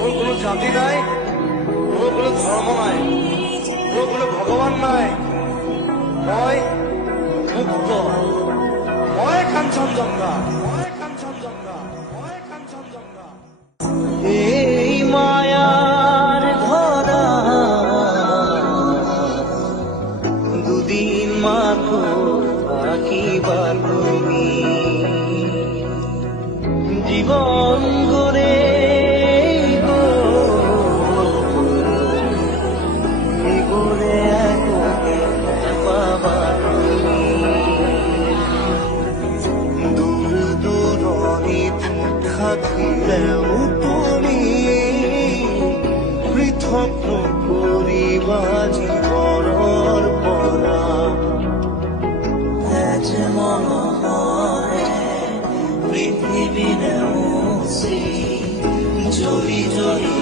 ওর কোনো জাতি নাই, ওর কোনো ধর্ম নাই, ওর কোনো ভগবান নাই। মই মুক্ত, মই কাঞ্চনজঙ্ঘা, মই কাঞ্চনজঙ্ঘা, মই কাঞ্চনজঙ্ঘা। এই মায়ার ধরা দুদিন মাত্র থাকিবার তুমি জীবন গড়ে দূর দূরণিত থাকিলেও তুমি পৃথক করিবা জীবনৰ পৰা যে মনোহৰে পৃথিৱীৰে মুচি জ্বলি জ্বলি